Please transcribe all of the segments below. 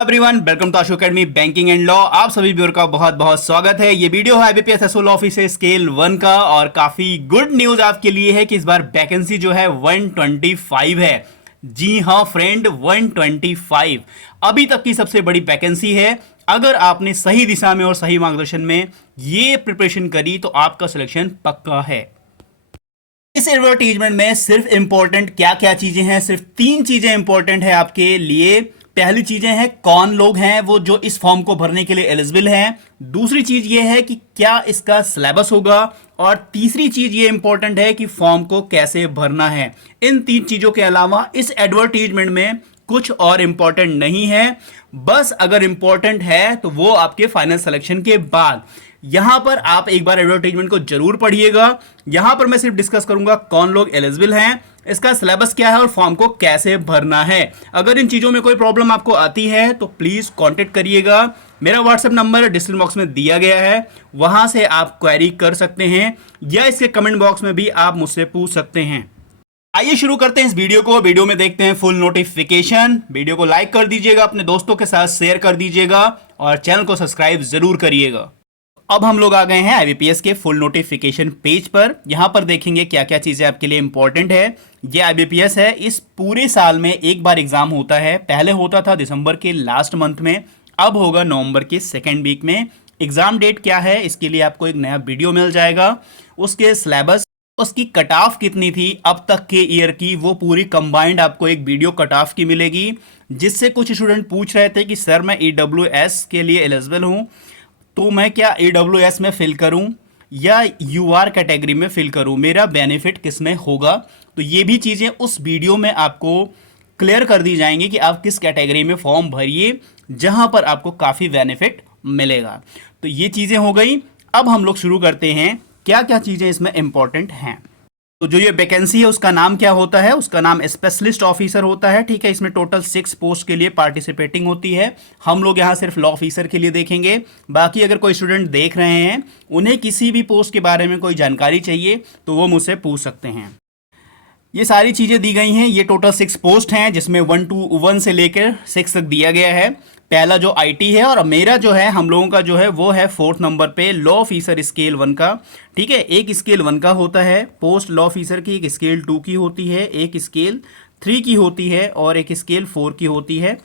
Everyone welcome to Ashu academy banking and law. आप सभी viewer का बहुत बहुत स्वागत है। ये वीडियो है आईबीपीएस एसओ ऑफिसर स्केल 1 का और काफी गुड न्यूज आपके लिए है कि इस बार वैकेंसी जो है 125 है। जी हाँ फ्रेंड, 125 अभी तक की सबसे बड़ी वैकेंसी है। अगर आपने सही दिशा में और सही मार्गदर्शन में ये प्रिपरेशन करी तो आपका सिलेक्शन पक्का है। इस एडवर्टीजमेंट में सिर्फ इंपॉर्टेंट क्या क्या चीजें हैं, सिर्फ 3 चीजें इंपॉर्टेंट है आपके लिए। पहली चीजें हैं कौन लोग हैं वो जो इस फॉर्म को भरने के लिए एलिजिबल हैं। दूसरी चीज ये है कि क्या इसका सिलेबस होगा और तीसरी चीज ये इंपॉर्टेंट है कि फॉर्म को कैसे भरना है। इन 3 चीजों के अलावा इस एडवर्टीजमेंट में कुछ और इंपॉर्टेंट नहीं है। बस अगर इंपॉर्टेंट है तो वो आपके फाइनल सिलेक्शन के बाद। यहां पर आप एक बार एडवर्टाइजमेंट को जरूर पढ़िएगा। यहां पर मैं सिर्फ डिस्कस करूंगा कौन लोग एलिजिबल हैं, इसका सिलेबस क्या है और फॉर्म को कैसे भरना है। अगर इन चीजों में कोई प्रॉब्लम आपको आती है तो प्लीज कांटेक्ट करिएगा। मेरा व्हाट्सएप नंबर डिस्क्रिप्शन बॉक्स में दिया गया है, वहां से आप क्वेरी कर सकते हैं या इसके कमेंट बॉक्स में भी आप मुझसे पूछ सकते हैं। आइए शुरू करते हैं इस वीडियो को। वीडियो में देखते हैं फुल नोटिफिकेशन। वीडियो को लाइक कर दीजिएगा, अपने दोस्तों के साथ शेयर कर दीजिएगा और चैनल को सब्सक्राइब जरूर करिएगा। अब हम लोग आ गए हैं आईबीपीएस के फुल नोटिफिकेशन पेज पर। यहां पर देखेंगे क्या क्या चीजें आपके लिए इंपॉर्टेंट है। ये आईबीपीएस है, इस पूरे साल में एक बार एग्जाम होता है। पहले होता था दिसंबर के लास्ट मंथ में, अब होगा नवंबर के सेकेंड वीक में। एग्जाम डेट क्या है इसके लिए आपको एक नया वीडियो मिल जाएगा। उसके सिलेबस, उसकी कट ऑफ कितनी थी अब तक के ईयर की, वो पूरी कंबाइंड आपको एक वीडियो कट ऑफ की मिलेगी। जिससे कुछ स्टूडेंट पूछ रहे थे कि सर मैं ईडब्ल्यूएस के लिए एलिजिबल हूं तो मैं क्या ईडब्ल्यूएस में फिल करूं या यूआर कैटेगरी में फिल करूं, मेरा बेनिफिट किस में होगा। तो ये भी चीज़ें उस वीडियो में आपको क्लियर कर दी जाएंगी कि आप किस कैटेगरी में फॉर्म भरिए जहां पर आपको काफ़ी बेनिफिट मिलेगा। तो ये चीज़ें हो गई। अब हम लोग शुरू करते हैं क्या क्या चीज़ें इसमें इंपॉर्टेंट हैं। तो जो ये वैकेंसी है उसका नाम क्या होता है, उसका नाम स्पेशलिस्ट ऑफिसर होता है। ठीक है, इसमें टोटल 6 पोस्ट के लिए पार्टिसिपेटिंग होती है। हम लोग यहाँ सिर्फ लॉ ऑफिसर के लिए देखेंगे। बाकी अगर कोई स्टूडेंट देख रहे हैं, उन्हें किसी भी पोस्ट के बारे में कोई जानकारी चाहिए तो वो मुझसे पूछ सकते हैं। ये सारी चीज़ें दी गई हैं। ये टोटल 6 पोस्ट हैं जिसमें 1 से लेकर 6 तक दिया गया है। पहला जो आईटी है और मेरा जो है, हम लोगों का जो है वो है 4th नंबर पे लॉ ऑफिसर स्केल 1 का। ठीक है, एक स्केल 1 का होता है पोस्ट लॉ ऑफिसर की, एक स्केल 2 की होती है, एक स्केल 3 की होती है और एक स्केल 4 की होती है।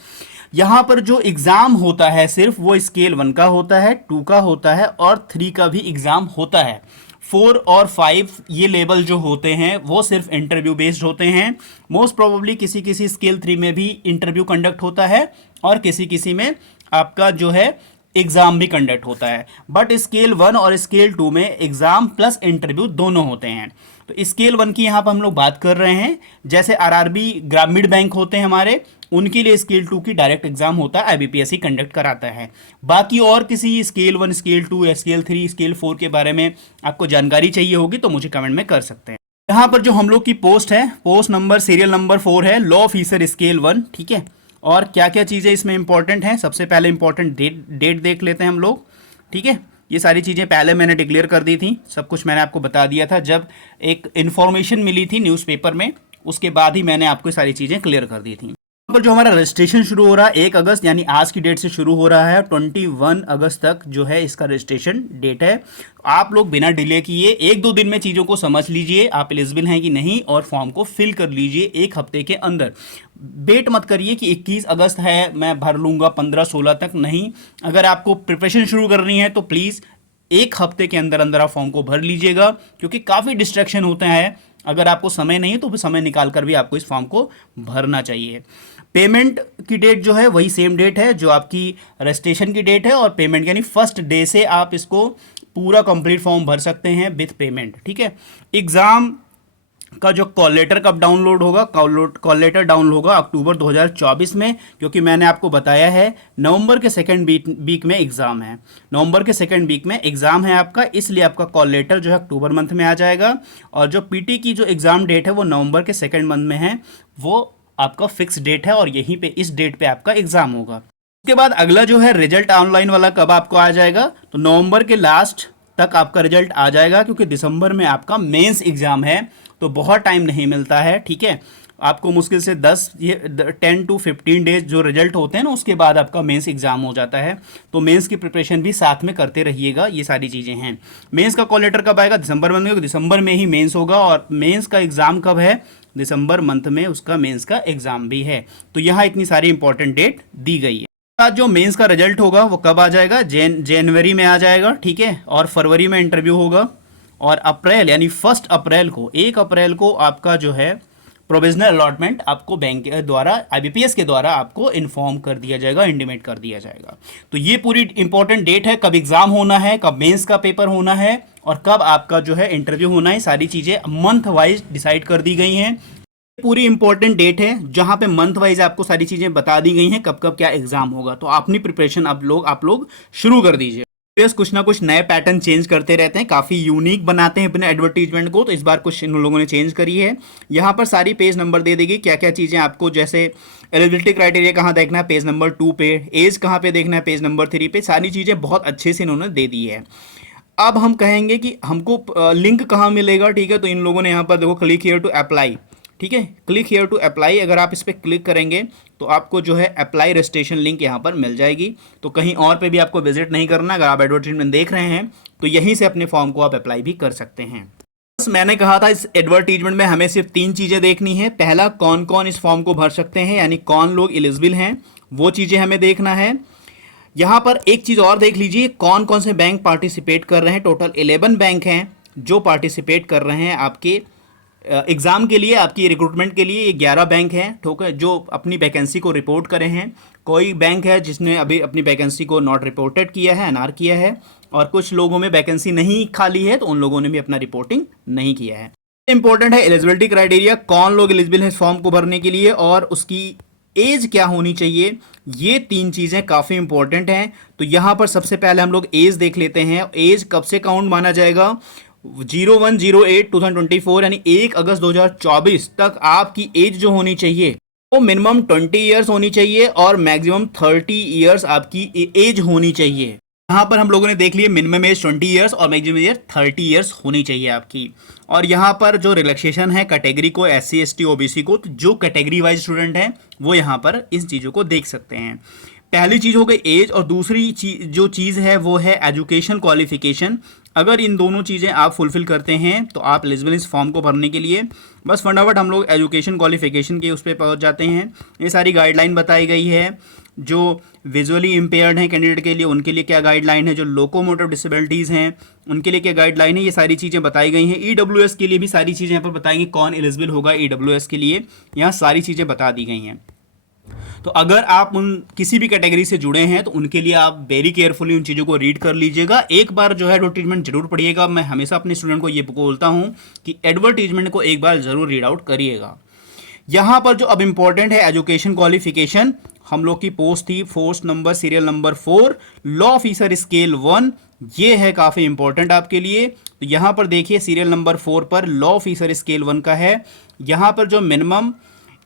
यहाँ पर जो एग्ज़ाम होता है सिर्फ वो स्केल 1 का होता है, 2 का होता है और 3 का भी एग्ज़ाम होता है। 4 और 5 ये लेवल जो होते हैं वो सिर्फ इंटरव्यू बेस्ड होते हैं। मोस्ट प्रोबेबली किसी किसी स्केल 3 में भी इंटरव्यू कंडक्ट होता है और किसी किसी में आपका जो है एग्ज़ाम भी कंडक्ट होता है। बट स्केल 1 और स्केल 2 में एग्ज़ाम प्लस इंटरव्यू दोनों होते हैं। तो स्केल 1 की यहाँ पर हम लोग बात कर रहे हैं। जैसे आरआरबी ग्रामीण बैंक होते हैं हमारे, उनके लिए स्केल 2 की डायरेक्ट एग्जाम होता है, आईबीपीएस ही कंडक्ट कराता है। बाकी और किसी स्केल 1, स्केल 2 या स्केल 3, स्केल 4 के बारे में आपको जानकारी चाहिए होगी तो मुझे कमेंट में कर सकते हैं। यहाँ पर जो हम लोग की पोस्ट है, पोस्ट नंबर सीरियल नंबर 4 है, लॉ ऑफिसर स्केल 1। ठीक है, और क्या क्या चीज़ें इसमें इंपॉर्टेंट हैं, सबसे पहले इंपॉर्टेंट डेट देख लेते हैं हम लोग। ठीक है, ये सारी चीज़ें पहले मैंने डिक्लेयर कर दी थी, सब कुछ मैंने आपको बता दिया था जब एक इन्फॉर्मेशन मिली थी न्यूज़पेपर में, उसके बाद ही मैंने आपको सारी चीज़ें क्लियर कर दी थी। पर जो हमारा रजिस्ट्रेशन शुरू हो रहा है 1 अगस्त यानी आज की डेट से शुरू हो रहा है। 21 अगस्त तक जो है इसका रजिस्ट्रेशन डेट है। आप लोग बिना डिले किए 1-2 दिन में चीज़ों को समझ लीजिए आप एलिजिबल हैं कि नहीं और फॉर्म को फिल कर लीजिए 1 हफ्ते के अंदर। वेट मत करिए कि 21 अगस्त है मैं भर लूँगा 15-16 तक, नहीं। अगर आपको प्रिपरेशन शुरू करनी है तो प्लीज़ 1 हफ्ते के अंदर अंदर आप फॉर्म को भर लीजिएगा, क्योंकि काफ़ी डिस्ट्रैक्शन होते हैं। अगर आपको समय नहीं है तो समय निकाल कर भी आपको इस फॉर्म को भरना चाहिए। पेमेंट की डेट जो है वही सेम डेट है जो आपकी रजिस्ट्रेशन की डेट है, और पेमेंट यानी फर्स्ट डे से आप इसको पूरा कंप्लीट फॉर्म भर सकते हैं विथ पेमेंट। ठीक है, एग्ज़ाम का जो कॉल लेटर कब डाउनलोड होगा, कॉल लेटर डाउनलोड होगा अक्टूबर 2024 में, क्योंकि मैंने आपको बताया है नवंबर के सेकेंड वीक में एग्ज़ाम है। नवंबर के सेकेंड वीक में एग्ज़ाम है आपका, इसलिए आपका कॉल लेटर जो है अक्टूबर मंथ में आ जाएगा। और जो पीटी की जो एग्ज़ाम डेट है वो नवंबर के सेकेंड मंथ में है, वो आपका फिक्स डेट है और यहीं पे इस डेट पे आपका एग्ज़ाम होगा। उसके बाद अगला जो है रिजल्ट ऑनलाइन वाला कब आपको आ जाएगा, तो नवंबर के लास्ट तक आपका रिजल्ट आ जाएगा, क्योंकि दिसंबर में आपका मेंस एग्ज़ाम है तो बहुत टाइम नहीं मिलता है। ठीक है, आपको मुश्किल से 10 to 15 डेज जो रिजल्ट होते हैं ना, उसके बाद आपका मेंस एग्जाम हो जाता है। तो मेंस की प्रिपरेशन भी साथ में करते रहिएगा। ये सारी चीज़ें हैं। मेंस का कॉल लेटर कब आएगा? दिसंबर मंथ में। दिसंबर में ही मेंस होगा। और मेंस का एग्ज़ाम कब है? दिसंबर मंथ में उसका मेंस का एग्ज़ाम भी है। तो यहाँ इतनी सारी इंपॉर्टेंट डेट दी गई है। आज जो मेंस का रिजल्ट होगा वो कब आ जाएगा? जनवरी में आ जाएगा, ठीक है। और फरवरी में इंटरव्यू होगा। और अप्रैल यानी 1 अप्रैल को, 1 अप्रैल को आपका जो है प्रोविजनल अलॉटमेंट आपको बैंक के द्वारा, आईबीपीएस के द्वारा आपको इन्फॉर्म कर दिया जाएगा, इंटीमेट कर दिया जाएगा। तो ये पूरी इंपॉर्टेंट डेट है, कब एग्जाम होना है, कब मेंस का पेपर होना है और कब आपका जो है इंटरव्यू होना है। सारी चीज़ें मंथ वाइज डिसाइड कर दी गई हैं। पूरी इंपॉर्टेंट डेट है जहां पे मंथ वाइज आपको सारी चीज़ें बता दी गई हैं, कब कब क्या एग्जाम होगा। तो अपनी प्रिपरेशन आप लोग शुरू कर दीजिए। कुछ ना कुछ नए पैटर्न चेंज करते रहते हैं, काफ़ी यूनिक बनाते हैं अपने एडवर्टीजमेंट को। तो इस बार कुछ इन लोगों ने चेंज करी है। यहाँ पर सारी पेज नंबर दे देगी, क्या क्या चीज़ें आपको, जैसे एलिजिबिलिटी क्राइटेरिया कहाँ देखना है, पेज नंबर 2 पे, एज कहाँ पे देखना है, पेज नंबर 3 पे। सारी चीज़ें बहुत अच्छे से इन्होंने दे दी है। अब हम कहेंगे कि हमको लिंक कहाँ मिलेगा, ठीक है। तो इन लोगों ने यहाँ पर देखो, क्लिक हियर टू अप्लाई, ठीक है, क्लिक हियर टू अप्लाई। अगर आप इस पर क्लिक करेंगे तो आपको जो है अप्लाई रजिस्ट्रेशन लिंक यहाँ पर मिल जाएगी। तो कहीं और पे भी आपको विजिट नहीं करना। अगर आप एडवर्टीजमेंट देख रहे हैं तो यहीं से अपने फॉर्म को आप अप्लाई भी कर सकते हैं। बस मैंने कहा था इस एडवर्टीजमेंट में हमें सिर्फ 3 चीज़ें देखनी है। पहला, कौन कौन इस फॉर्म को भर सकते हैं, यानी कौन लोग एलिजिबल हैं, वो चीज़ें हमें देखना है। यहाँ पर एक चीज़ और देख लीजिए, कौन कौन से बैंक पार्टिसिपेट कर रहे हैं। टोटल 11 बैंक हैं जो पार्टिसिपेट कर रहे हैं आपके एग्ज़ाम के लिए, आपकी रिक्रूटमेंट के लिए। ये 11 बैंक हैं, ठीक है, जो अपनी वैकेंसी को रिपोर्ट करे हैं। कोई बैंक है जिसने अभी अपनी वैकेंसी को नॉट रिपोर्टेड किया है, अनार किया है। और कुछ लोगों में वैकेंसी नहीं खाली है, तो उन लोगों ने भी अपना रिपोर्टिंग नहीं किया है। इंपॉर्टेंट है एलिजिबिलिटी क्राइटेरिया, कौन लोग एलिजिबल है इस फॉर्म को भरने के लिए और उसकी एज क्या होनी चाहिए। ये 3 चीज़ें काफ़ी इंपॉर्टेंट हैं। तो यहाँ पर सबसे पहले हम लोग एज देख लेते हैं। एज कब से काउंट माना जाएगा? 01/08/2024 यानी 1 अगस्त 2024 तक आपकी एज जो होनी चाहिए वो मिनिमम 20 ईयर्स होनी चाहिए और मैक्सिमम 30 ईयर्स आपकी एज होनी चाहिए। यहाँ पर हम लोगों ने देख लिया, मिनिमम एज 20 ईयर्स और मैक्सिमम एज 30 ईयर्स होनी चाहिए आपकी। और यहाँ पर जो रिलैक्सेशन है कैटेगरी को, SC ST OBC को, तो जो कैटेगरी वाइज स्टूडेंट हैं वो यहाँ पर इन चीज़ों को देख सकते हैं। पहली चीज़ हो गई एज, और दूसरी जो चीज़ है वो है एजुकेशन क्वालिफिकेशन। अगर इन दोनों चीज़ें आप फुलफिल करते हैं तो आप एलिजिबल इस फॉर्म को भरने के लिए। बस फटाफट हम लोग एजुकेशन क्वालिफिकेशन के उस पर पहुँच जाते हैं। ये सारी गाइडलाइन बताई गई है। जो विजुअली इम्पेयर्ड हैं कैंडिडेट के लिए, उनके लिए क्या गाइडलाइन है, जो लोकोमोटिव डिसेबिलिटीज़ हैं उनके लिए क्या गाइडलाइन है, ये सारी चीज़ें बताई गई हैं। EWS के लिए भी सारी चीज़ें यहाँ पर बताएंगे, कौन एलिजिबल होगा EWS के लिए, यहाँ सारी चीज़ें बता दी गई हैं। तो अगर आप उन किसी भी कैटेगरी से जुड़े हैं तो उनके लिए आप वेरी केयरफुली उन चीज़ों को रीड कर लीजिएगा। एक बार जो है एडवर्टीजमेंट जरूर पढ़िएगा। मैं हमेशा अपने स्टूडेंट को ये बोलता हूँ कि एडवर्टीजमेंट को एक बार जरूर रीड आउट करिएगा। यहाँ पर जो अब इम्पोर्टेंट है एजुकेशन क्वालिफिकेशन, हम लोग की पोस्ट थी post number serial number 4 law officer scale 1। ये है काफ़ी इंपॉर्टेंट आपके लिए। तो यहाँ पर देखिए सीरियल नंबर 4 पर लॉ ऑफिसर स्केल 1 का है। यहाँ पर जो मिनिमम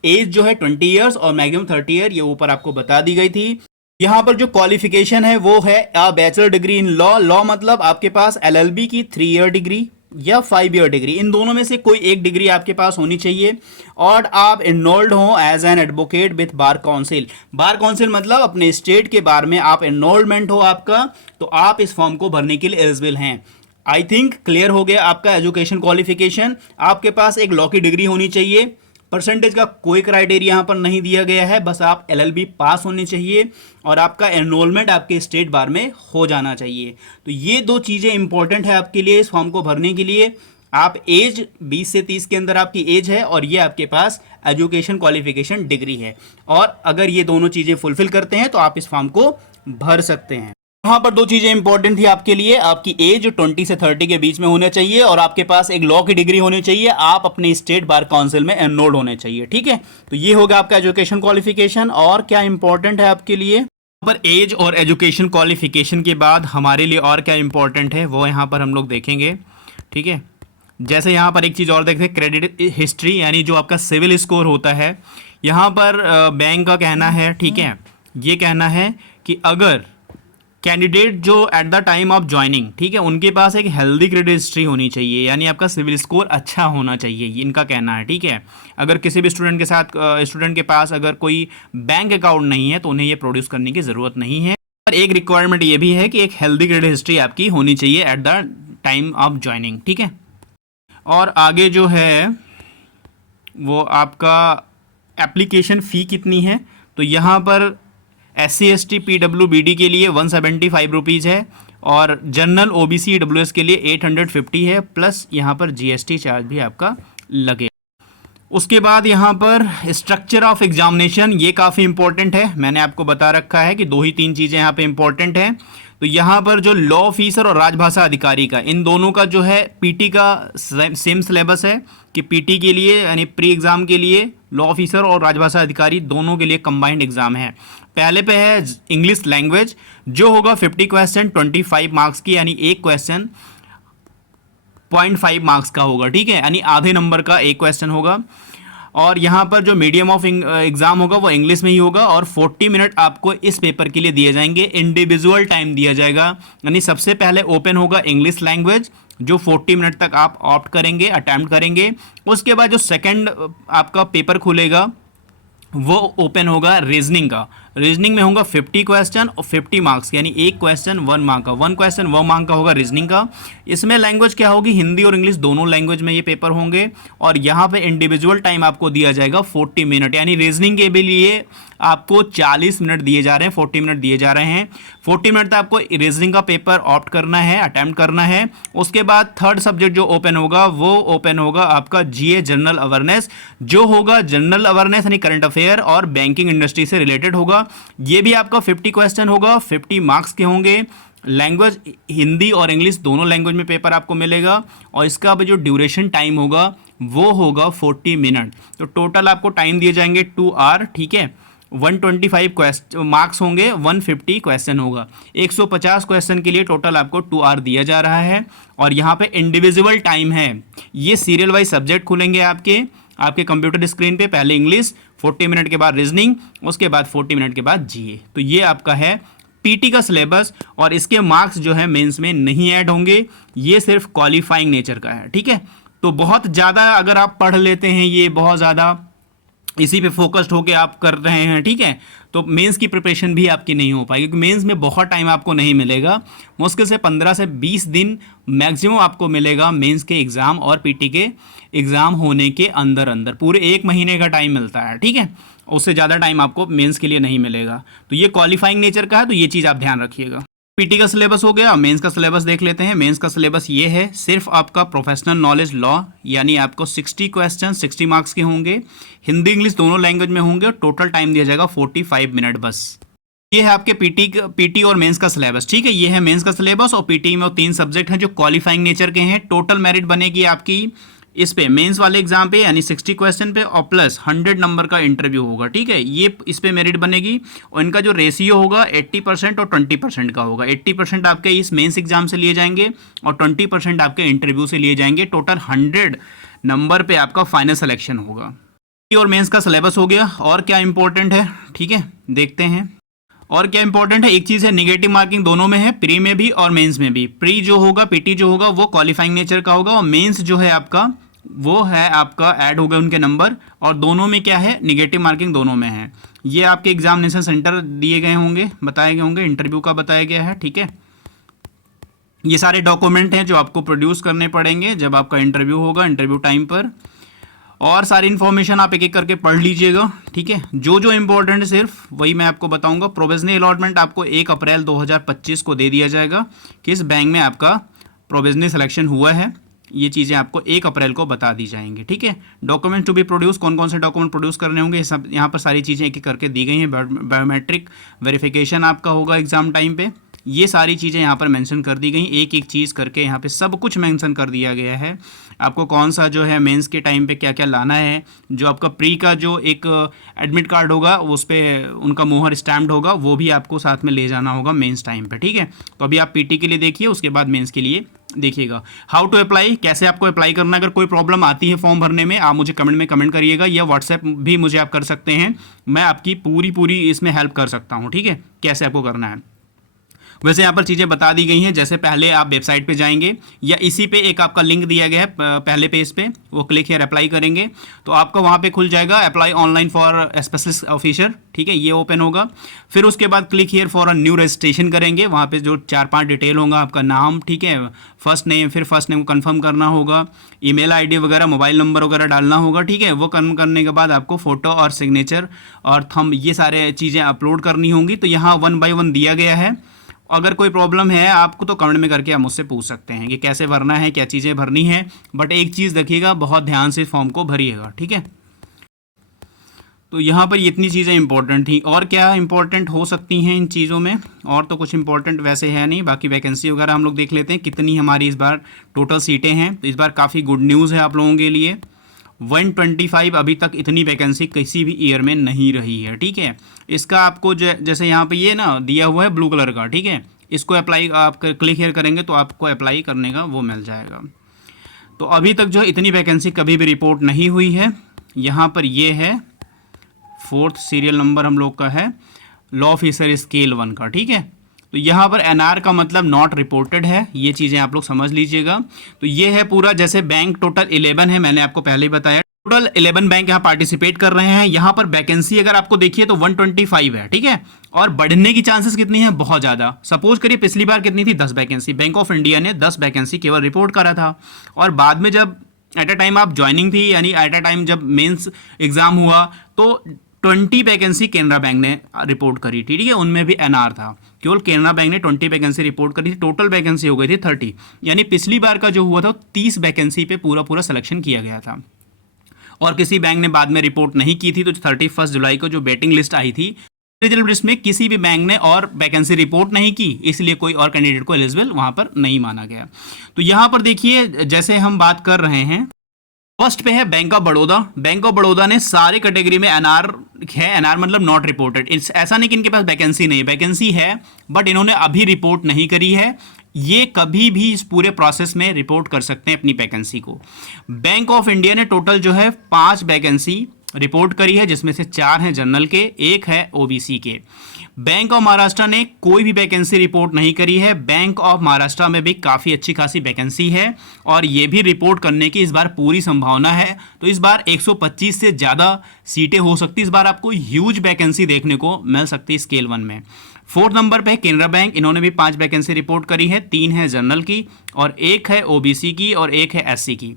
एज जो है 20 ईयर्स और मैक्सिमम 30 ईयर, ये ऊपर आपको बता दी गई थी। यहाँ पर जो क्वालिफिकेशन है वो है bachelor degree in law. Law मतलब आपके पास LLB की 3 ईयर डिग्री या 5 ईयर डिग्री, इन दोनों में से कोई एक डिग्री आपके पास होनी चाहिए। और आप एनरोल्ड हो as an advocate with bar council. Bar council मतलब अपने स्टेट के बार में आप एनरोलमेंट हो आपका, तो आप इस फॉर्म को भरने के लिए एलिजिबल हैं। आई थिंक क्लियर हो गया आपका एजुकेशन क्वालिफिकेशन। आपके पास एक लॉ की डिग्री होनी चाहिए। परसेंटेज का कोई क्राइटेरिया यहाँ पर नहीं दिया गया है, बस आप LLB पास होने चाहिए और आपका एनरोलमेंट आपके स्टेट बार में हो जाना चाहिए। तो ये 2 चीज़ें इंपॉर्टेंट है आपके लिए इस फॉर्म को भरने के लिए। आप एज 20 से 30 के अंदर आपकी एज है और ये आपके पास एजुकेशन क्वालिफिकेशन डिग्री है। और अगर ये दोनों चीज़ें फुलफिल करते हैं तो आप इस फॉर्म को भर सकते हैं। यहाँ पर 2 चीज़ें इंपॉर्टेंट थी आपके लिए। आपकी एज 20 से 30 के बीच में होना चाहिए और आपके पास एक लॉ की डिग्री होनी चाहिए। आप अपने स्टेट बार काउंसिल में एनरोल्ड होने चाहिए, ठीक है। तो ये होगा आपका एजुकेशन क्वालिफिकेशन। और क्या इंपॉर्टेंट है आपके लिए यहाँ पर एज और एजुकेशन क्वालिफिकेशन के बाद हमारे लिए और क्या इंपॉर्टेंट है वो यहाँ पर हम लोग देखेंगे, ठीक है। जैसे यहाँ पर एक चीज़ और देखते हैं, क्रेडिट हिस्ट्री यानी जो आपका सिविल स्कोर होता है। यहाँ पर बैंक का कहना है, ठीक है, ये कहना है कि अगर कैंडिडेट जो at the time of joining, ठीक है, उनके पास एक हेल्दी क्रेडिट हिस्ट्री होनी चाहिए, यानी आपका सिविल स्कोर अच्छा होना चाहिए, ये इनका कहना है, ठीक है। अगर किसी भी स्टूडेंट के पास अगर कोई बैंक अकाउंट नहीं है तो उन्हें ये प्रोड्यूस करने की ज़रूरत नहीं है। और एक रिक्वायरमेंट ये भी है कि एक हेल्दी क्रेडिट हिस्ट्री आपकी होनी चाहिए at the time of joining, ठीक है। और आगे जो है वो आपका एप्लीकेशन फ़ी कितनी है, तो यहाँ पर SC ST PWBD के लिए 175 रुपीज़ है और जनरल OBC EWS के लिए 850 है, प्लस यहाँ पर GST चार्ज भी आपका लगे। उसके बाद यहाँ पर स्ट्रक्चर ऑफ एग्जामिनेशन, ये काफ़ी इंपॉर्टेंट है, मैंने आपको बता रखा है कि 2 ही 3 चीज़ें यहाँ पे इंपॉर्टेंट हैं। तो यहाँ पर जो लॉ ऑफिसर और राजभाषा अधिकारी का, इन दोनों का जो है PT का सेम सिलेबस है कि PT के लिए यानी प्री एग्ज़ाम के लिए लॉ ऑफिसर और राजभाषा अधिकारी दोनों के लिए कंबाइंड एग्ज़ाम है। पहले पे है इंग्लिश लैंग्वेज, जो होगा 50 क्वेश्चन 25 मार्क्स की, यानी एक क्वेश्चन 0.5 मार्क्स का होगा, ठीक है, यानी आधे नंबर का एक क्वेश्चन होगा। और यहाँ पर जो मीडियम ऑफ एग्ज़ाम होगा वो इंग्लिश में ही होगा और 40 मिनट आपको इस पेपर के लिए दिए जाएंगे, इंडिविजुअल टाइम दिया जाएगा, यानी सबसे पहले ओपन होगा इंग्लिश लैंग्वेज जो 40 मिनट तक आप ऑप्ट करेंगे, अटैम्प्ट करेंगे। उसके बाद जो सेकंड आपका पेपर खुलेगा वो ओपन होगा रीजनिंग का। रीजनिंग में होगा 50 क्वेश्चन और 50 मार्क्स, यानी एक क्वेश्चन 1 मार्क का, 1 क्वेश्चन 1 मार्क का होगा रीजनिंग का। इसमें लैंग्वेज क्या होगी, हिंदी और इंग्लिश दोनों लैंग्वेज में ये पेपर होंगे। और यहाँ पे इंडिविजुअल टाइम आपको दिया जाएगा 40 मिनट, यानी रीजनिंग के भी लिए आपको 40 मिनट दिए जा रहे हैं, 40 मिनट दिए जा रहे हैं। 40 मिनट तक आपको रीजनिंग का पेपर ऑप्ट करना है, अटैम्प्ट करना है। उसके बाद थर्ड सब्जेक्ट जो ओपन होगा वो ओपन होगा आपका GA जनरल अवेयरनेस, जो होगा जनरल अवेयरनेस यानी करंट अफेयर और बैंकिंग इंडस्ट्री से रिलेटेड होगा। ये भी आपका 50 क्वेश्चन होगा, 50 मार्क्स के होंगे। लैंग्वेज हिंदी और इंग्लिश दोनों लैंग्वेज में पेपर आपको मिलेगा और इसका जो ड्यूरेशन टाइम होगा वो होगा 40 मिनट। तो टोटल आपको टाइम दिए जाएंगे 2 आवर, ठीक है। 125 मार्क्स होंगे, 150 क्वेश्चन होगा, 150 क्वेश्चन के लिए टोटल आपको 2 आवर दिया जा रहा है। और यहाँ पे इंडिविजुअल टाइम है, ये सीरियल वाइज सब्जेक्ट खुलेंगे आपके कंप्यूटर स्क्रीन पे, पहले इंग्लिश 40 मिनट के बाद रीजनिंग, उसके बाद 40 मिनट के बाद GA। तो ये आपका है PT का सिलेबस और इसके मार्क्स जो है मेंस में नहीं ऐड होंगे, ये सिर्फ क्वालिफाइंग नेचर का है, ठीक है। तो बहुत ज़्यादा अगर आप पढ़ लेते हैं, ये बहुत ज़्यादा इसी पे फोकस्ड होके आप कर रहे हैं, ठीक है, तो मेंस की प्रिपरेशन भी आपकी नहीं हो पाएगी, क्योंकि मेंस में बहुत टाइम आपको नहीं मिलेगा। मुश्किल से 15 से 20 दिन मैक्सिमम आपको मिलेगा मेंस के एग्ज़ाम और PT के एग्ज़ाम होने के अंदर अंदर, पूरे 1 महीने का टाइम मिलता है, ठीक है, उससे ज़्यादा टाइम आपको मेंस के लिए नहीं मिलेगा। तो ये क्वालिफाइंग नेचर का है, तो ये चीज़ आप ध्यान रखिएगा। PT का सिलेबस हो गया, मेंस का सिलेबस देख लेते हैं। मेंस का सिलेबस ये है, सिर्फ आपका प्रोफेशनल नॉलेज लॉ, यानी आपको 60 क्वेश्चन 60 मार्क्स के होंगे, हिंदी इंग्लिश दोनों लैंग्वेज में होंगे और टोटल टाइम दिया जाएगा 45 मिनट बस। ये है आपके PT और मेंस का सिलेबस, ठीक है, ये है मेंस का सिलेबस। और PT में 3 सब्जेक्ट हैं जो क्वालिफाइंग नेचर के हैं। टोटल मेरिट बनेगी आपकी इस पे मेंस वाले एग्जाम पे, यानी 60 क्वेश्चन पे और प्लस 100 नंबर का इंटरव्यू होगा, ठीक है, ये इस पे मेरिट बनेगी। और इनका जो रेशियो होगा 80% और 20% का होगा। 80% आपके इस मेंस एग्जाम से लिए जाएंगे और 20% आपके इंटरव्यू से लिए जाएंगे। टोटल 100 नंबर पे आपका फाइनल सिलेक्शन होगा। और मेंस का सिलेबस हो गया। और क्या इंपॉर्टेंट है, ठीक है, देखते हैं और क्या इंपॉर्टेंट है। एक चीज़ है, निगेटिव मार्किंग दोनों में है, प्री में भी और मेंस में भी। प्री जो होगा PT जो होगा वो क्वालिफाइंग नेचर का होगा और मेंस जो है आपका वो है आपका ऐड हो गए उनके नंबर, और दोनों में क्या है, निगेटिव मार्किंग दोनों में है। ये आपके एग्जामिनेशन सेंटर दिए गए होंगे, बताए गए होंगे, इंटरव्यू का बताया गया है, ठीक है। ये सारे डॉक्यूमेंट हैं जो आपको प्रोड्यूस करने पड़ेंगे जब आपका इंटरव्यू होगा, इंटरव्यू टाइम पर। और सारी इन्फॉर्मेशन आप एक एक करके पढ़ लीजिएगा, ठीक है। जो जो इम्पोर्टेंट है सिर्फ वही मैं आपको बताऊंगा। प्रोविजनल अलॉटमेंट आपको 1 अप्रैल 2025 को दे दिया जाएगा, किस बैंक में आपका प्रोविजनल सिलेक्शन हुआ है, ये चीज़ें आपको 1 अप्रैल को बता दी जाएंगी, ठीक है। डॉक्यूमेंट टू बी प्रोड्यूस, कौन कौन से डॉक्यूमेंट प्रोड्यूस करने होंगे, सब यहाँ पर सारी चीज़ें एक एक करके दी गई हैं। बायोमेट्रिक वेरिफिकेशन आपका होगा एग्जाम टाइम पे, ये सारी चीज़ें यहाँ पर मेंशन कर दी गई, एक एक चीज़ करके यहाँ पे सब कुछ मेंशन कर दिया गया है। आपको कौन सा जो है मेंस के टाइम पे क्या क्या लाना है, जो आपका प्री का जो एक एडमिट कार्ड होगा उस पर उनका मोहर स्टैम्प्ड होगा, वो भी आपको साथ में ले जाना होगा मेंस टाइम पे, ठीक है। तो अभी आप PT के लिए देखिए, उसके बाद मेंस के लिए देखिएगा। हाउ टू अप्लाई, कैसे आपको अप्लाई करना है। अगर कोई प्रॉब्लम आती है फॉर्म भरने में, आप मुझे कमेंट में कमेंट करिएगा, या व्हाट्सएप भी मुझे आप कर सकते हैं, मैं आपकी पूरी इसमें हेल्प कर सकता हूँ, ठीक है, कैसे आपको करना है। वैसे यहाँ पर चीज़ें बता दी गई हैं, जैसे पहले आप वेबसाइट पे जाएंगे या इसी पे एक आपका लिंक दिया गया है पहले पेज पे, वो क्लिक हियर अप्लाई करेंगे तो आपका वहाँ पे खुल जाएगा apply online for specialist officer, ठीक है, ये ओपन होगा। फिर उसके बाद click here for a new registration करेंगे, वहाँ पे जो 4-5 डिटेल होगा, आपका नाम, ठीक है, फर्स्ट नेम, फिर फर्स्ट नेम को कन्फर्म करना होगा, ईमेल आईडी वगैरह, मोबाइल नंबर वगैरह डालना होगा, ठीक है। वो कन्फर्म करने के बाद आपको फोटो और सिग्नेचर और थंब ये सारे चीज़ें अपलोड करनी होंगी। तो यहाँ 1 बाय 1 दिया गया है। अगर कोई प्रॉब्लम है आपको तो कमेंट में करके आप मुझसे पूछ सकते हैं कि कैसे भरना है, क्या चीज़ें भरनी है। बट एक चीज़ देखिएगा, बहुत ध्यान से फॉर्म को भरिएगा, ठीक है। तो यहाँ पर इतनी चीज़ें इंपॉर्टेंट थी। और क्या इंपॉर्टेंट हो सकती हैं इन चीज़ों में? और तो कुछ इंपॉर्टेंट वैसे है नहीं। बाकी वैकेंसी वगैरह हम लोग देख लेते हैं कितनी हमारी इस बार टोटल सीटें हैं। तो इस बार काफ़ी गुड न्यूज़ है आप लोगों के लिए। 125 अभी तक इतनी वैकेंसी किसी भी ईयर में नहीं रही है, ठीक है। इसका आपको जैसे यहाँ पे ये ना दिया हुआ है ब्लू कलर का, ठीक है, इसको अप्लाई आप क्लिक हियर करेंगे तो आपको अप्लाई करने का वो मिल जाएगा। तो अभी तक जो इतनी वैकेंसी कभी भी रिपोर्ट नहीं हुई है। यहाँ पर ये है 4th सीरियल नंबर हम लोग का है लॉ ऑफिसर स्केल 1 का, ठीक है। तो यहाँ पर एनआर का मतलब नॉट रिपोर्टेड है, ये चीज़ें आप लोग समझ लीजिएगा। तो ये है पूरा, जैसे बैंक टोटल 11 है, मैंने आपको पहले ही बताया, टोटल 11 बैंक यहाँ पार्टिसिपेट कर रहे हैं। यहाँ पर वैकेंसी अगर आपको देखिए तो 125 है, ठीक है। और बढ़ने की चांसेस कितनी है? बहुत ज़्यादा। सपोज करिए पिछली बार कितनी थी? 10 वैकेंसी। बैंक ऑफ इंडिया ने 10 वैकेंसी केवल रिपोर्ट करा था, और बाद में जब एट अ टाइम आप ज्वाइनिंग थी, यानी एट अ टाइम जब मेंस एग्जाम हुआ तो 20 वैकेंसी केनरा बैंक ने रिपोर्ट करी थी, ठीक है, उनमें भी एनआर था। केवल केनरा बैंक ने 20 वैकेंसी रिपोर्ट करी थी, टोटल वैकेंसी हो गई थी 30। यानी पिछली बार का जो हुआ था 30 वैकेंसी पे पूरा सिलेक्शन किया गया था। और किसी बैंक ने बाद में रिपोर्ट नहीं की थी, तो 31 जुलाई को जो वेटिंग लिस्ट आई थी, रिजल्ट लिस्ट में किसी भी बैंक ने और वैकेंसी रिपोर्ट नहीं की, इसलिए कोई और कैंडिडेट को एलिजिबल वहां पर नहीं माना गया। तो यहां पर देखिए, जैसे हम बात कर रहे हैं, फर्स्ट पे है bank of Baroda. Bank of Baroda ने सारे कैटेगरी में एनआर है, एनआर मतलब नॉट रिपोर्टेड। ऐसा नहीं कि इनके पास वैकेंसी नहीं है, वैकेंसी है, बट इन्होंने अभी रिपोर्ट नहीं करी है। ये कभी भी इस पूरे प्रोसेस में रिपोर्ट कर सकते हैं अपनी वैकेंसी को। बैंक ऑफ इंडिया ने टोटल जो है 5 वैकेंसी रिपोर्ट करी है, जिसमें से 4 हैं जनरल के, 1 है ओबीसी के। बैंक ऑफ महाराष्ट्र ने कोई भी वैकेंसी रिपोर्ट नहीं करी है। बैंक ऑफ महाराष्ट्र में भी काफ़ी अच्छी खासी वैकेंसी है, और ये भी रिपोर्ट करने की इस बार पूरी संभावना है। तो इस बार 125 से ज़्यादा सीटें हो सकती है। इस बार आपको ह्यूज वैकेंसी देखने को मिल सकती है स्केल 1 में। 4th नंबर पे है केनरा बैंक, इन्होंने भी 5 वैकेंसी रिपोर्ट करी है, 3 है जनरल की और 1 है ओबीसी की और 1 है एससी की।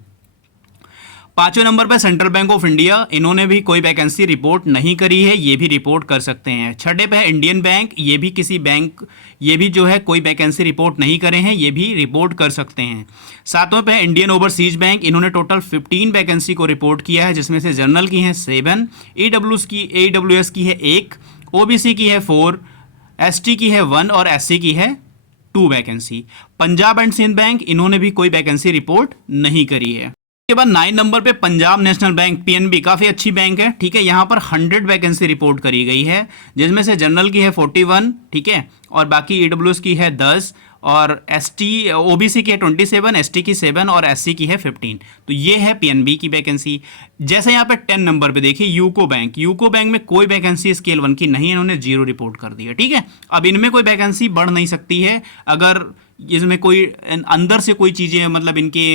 5वें नंबर पर सेंट्रल बैंक ऑफ इंडिया, इन्होंने भी कोई वैकेंसी रिपोर्ट नहीं करी है, ये भी रिपोर्ट कर सकते हैं। 6ठे पे है इंडियन बैंक, ये भी किसी बैंक, ये भी जो है कोई वैकेंसी रिपोर्ट नहीं करे हैं, ये भी रिपोर्ट कर सकते हैं। 7वें पे है इंडियन ओवरसीज बैंक, इन्होंने टोटल 15 वैकेंसी को रिपोर्ट किया है, जिसमें से जनरल की है 7, ईडब्ल्यूएस की है 1, ओबीसी की है 4, एसटी की है 1 और एससी की है 2 vacancy. Punjab and Sind bank, इन्होंने भी कोई वैकेंसी रिपोर्ट नहीं करी है। के बाद 9 नंबर पे पंजाब नेशनल बैंक पीएनबी, काफ़ी अच्छी बैंक है, ठीक है। यहाँ पर 100 वैकेंसी रिपोर्ट करी गई है, जिसमें से जनरल की है 41, ठीक है, और बाकी ईडब्ल्यूएस की है 10 और एसटी ओबीसी की है 27, एसटी की 7 और एससी की है 15। तो ये है पीएनबी की वैकेंसी। जैसे यहाँ पे 10 नंबर पे देखिए यूको बैंक, यूको बैंक में कोई वैकेंसी स्केल 1 की नहीं है, इन्होंने 0 रिपोर्ट कर दी है, ठीक है। अब इनमें कोई वैकेंसी बढ़ नहीं सकती है अगर इसमें कोई अंदर से कोई चीज़ें, मतलब इनके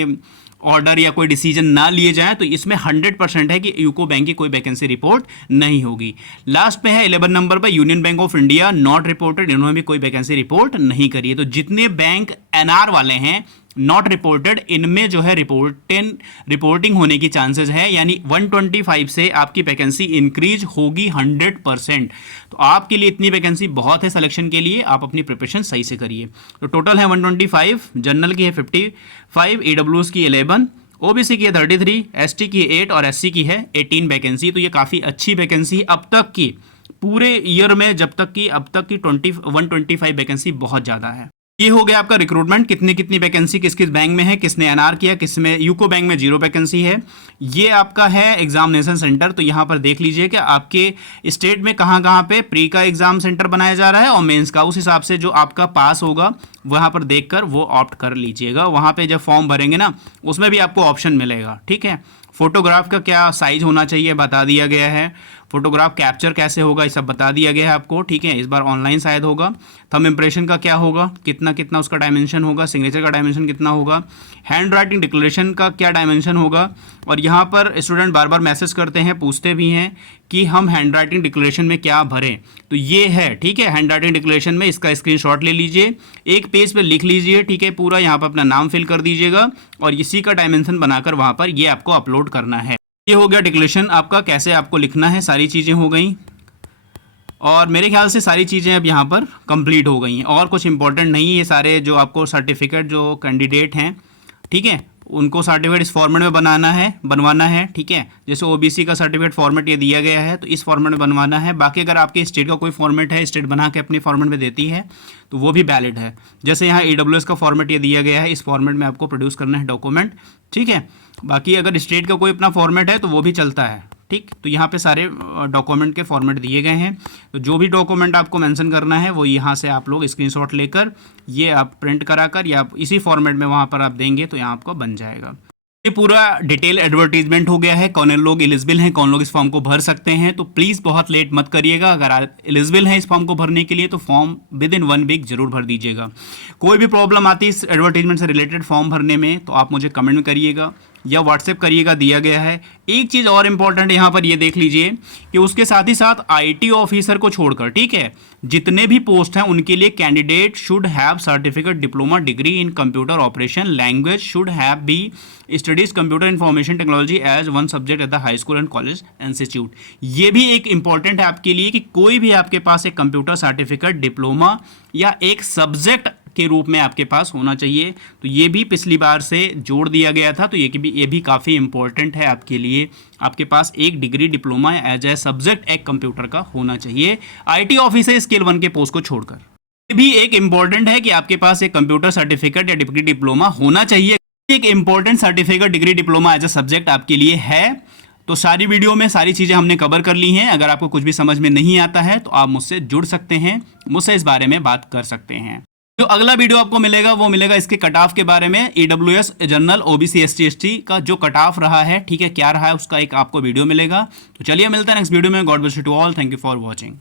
ऑर्डर या कोई डिसीजन ना लिए जाए, तो इसमें 100% है कि यूको बैंक की कोई वैकेंसी रिपोर्ट नहीं होगी। लास्ट पे है 11 नंबर पर union bank of India, not reported, इन्होंने भी कोई वैकेंसी रिपोर्ट नहीं करी है। तो जितने बैंक एनआर वाले हैं नॉट रिपोर्टेड, इनमें जो है रिपोर्टिंग होने की चांसेस है, यानी 125 से आपकी वैकेंसी इंक्रीज होगी 100%। तो आपके लिए इतनी वैकेंसी बहुत है सिलेक्शन के लिए, आप अपनी प्रिपरेशन सही से करिए। तो टोटल है 125, जनरल की है 55, ईडब्ल्यूएस की 11, ओबीसी की है 33, एसटी की 8 और एससी की है 18 वैकेंसी। तो ये काफ़ी अच्छी वैकेंसी अब तक की, पूरे ईयर में जब तक की अब तक की 125 वैकेंसी बहुत ज़्यादा है। ये हो गया आपका रिक्रूटमेंट, कितनी वैकेंसी किस किस बैंक में है, किसने एनआर किया, किसमें यूको बैंक में 0 वैकेंसी है। ये आपका है एग्जामिनेशन सेंटर, तो यहाँ पर देख लीजिए कि आपके स्टेट में कहाँ पे प्री का एग्जाम सेंटर बनाया जा रहा है और मेंस का, उस हिसाब से जो आपका पास होगा वहाँ पर देखकर वो ऑप्ट कर लीजिएगा। वहाँ पे जब फॉर्म भरेंगे ना, उसमें भी आपको ऑप्शन मिलेगा, ठीक है। फोटोग्राफ का क्या साइज होना चाहिए बता दिया गया है, फोटोग्राफ कैप्चर कैसे होगा ये सब बता दिया गया है आपको, ठीक है। इस बार ऑनलाइन शायद होगा। थंब इम्प्रेशन का क्या होगा, कितना कितना उसका डायमेंशन होगा, सिग्नेचर का डायमेंशन कितना होगा, हैंड राइटिंग डिक्लेरेशन का क्या डायमेंशन होगा। और यहाँ पर स्टूडेंट बार बार मैसेज करते हैं, पूछते भी हैं कि हम हैंड राइटिंग डिक्लेरेशन में क्या भरें, तो ये है, ठीक है। हैंड राइटिंग डिक्लेरेशन में इसका स्क्रीनशॉट ले लीजिए, एक पेज पे लिख लीजिए, ठीक है, पूरा यहाँ पर अपना नाम फिल कर दीजिएगा और इसी का डायमेंशन बनाकर वहाँ पर ये आपको अपलोड करना है। ये हो गया डिक्लेरेशन आपका, कैसे आपको लिखना है, सारी चीज़ें हो गई। और मेरे ख्याल से सारी चीज़ें अब यहाँ पर कंप्लीट हो गई हैं और कुछ इंपॉर्टेंट नहीं है। ये सारे जो आपको सर्टिफिकेट जो कैंडिडेट हैं, ठीक है, उनको सर्टिफिकेट इस फॉर्मेट में बनवाना है, ठीक है। जैसे ओबीसी का सर्टिफिकेट फॉर्मेट ये दिया गया है तो इस फॉर्मेट में बनवाना है। बाकी अगर आपके स्टेट का कोई फॉर्मेट है, स्टेट बना के अपने फॉर्मेट में देती है तो वो भी वैलिड है। जैसे यहाँ EWS का फॉर्मेट ये दिया गया है, इस फॉर्मेट में आपको प्रोड्यूस करना है डॉक्यूमेंट, ठीक है। बाकी अगर स्टेट का कोई अपना फॉर्मेट है तो वो भी चलता है, ठीक। तो यहाँ पे सारे डॉक्यूमेंट के फॉर्मेट दिए गए हैं, तो जो भी डॉक्यूमेंट आपको मेंशन करना है वो यहाँ से आप लोग स्क्रीनशॉट लेकर ये आप प्रिंट कराकर या इसी फॉर्मेट में वहाँ पर आप देंगे तो यहाँ आपको बन जाएगा। ये पूरा डिटेल एडवर्टीजमेंट हो गया है, कौन लोग एलिजिबल हैं, कौन लोग इस फॉर्म को भर सकते हैं। तो प्लीज़ बहुत लेट मत करिएगा, अगर आप एलिजिबल हैं इस फॉर्म को भरने के लिए तो फॉर्म विद इन 1 वीक जरूर भर दीजिएगा। कोई भी प्रॉब्लम आती है इस एडवर्टीजमेंट से रिलेटेड फॉर्म भरने में तो आप मुझे कमेंट में करिएगा या व्हाट्सएप करिएगा, दिया गया है। एक चीज़ और इम्पॉर्टेंट यहाँ पर ये देख लीजिए कि उसके साथ ही साथ IT ऑफिसर को छोड़कर, ठीक है, जितने भी पोस्ट हैं उनके लिए candidate should have certificate diploma degree in computer operation language, should have be studies computer information technology as one subject at the high school and college institute. ये भी एक इंपॉर्टेंट है आपके लिए कि कोई भी आपके पास एक कंप्यूटर सर्टिफिकेट डिप्लोमा या एक सब्जेक्ट के रूप में आपके पास होना चाहिए। तो ये भी पिछली बार से जोड़ दिया गया था, तो ये भी काफ़ी इंपॉर्टेंट है आपके लिए। आपके पास एक degree diploma as a subject एक कंप्यूटर का होना चाहिए IT ऑफिसर स्केल 1 के पोस्ट को छोड़कर। ये भी एक इंपॉर्टेंट है कि आपके पास एक कंप्यूटर सर्टिफिकेट या डिग्री डिप्लोमा होना चाहिए। एक important certificate degree diploma as a subject आपके लिए है। तो सारी वीडियो में सारी चीज़ें हमने कवर कर ली हैं। अगर आपको कुछ भी समझ में नहीं आता है तो आप मुझसे जुड़ सकते हैं, मुझसे इस बारे में बात कर सकते हैं। जो अगला वीडियो आपको मिलेगा वो मिलेगा इसके कट ऑफ के बारे में, EWS general OBC ST ST का जो कट ऑफ रहा है, ठीक है, क्या रहा है उसका एक आपको वीडियो मिलेगा। तो चलिए मिलता है नेक्स्ट वीडियो में। God bless you to all, thank you for watching.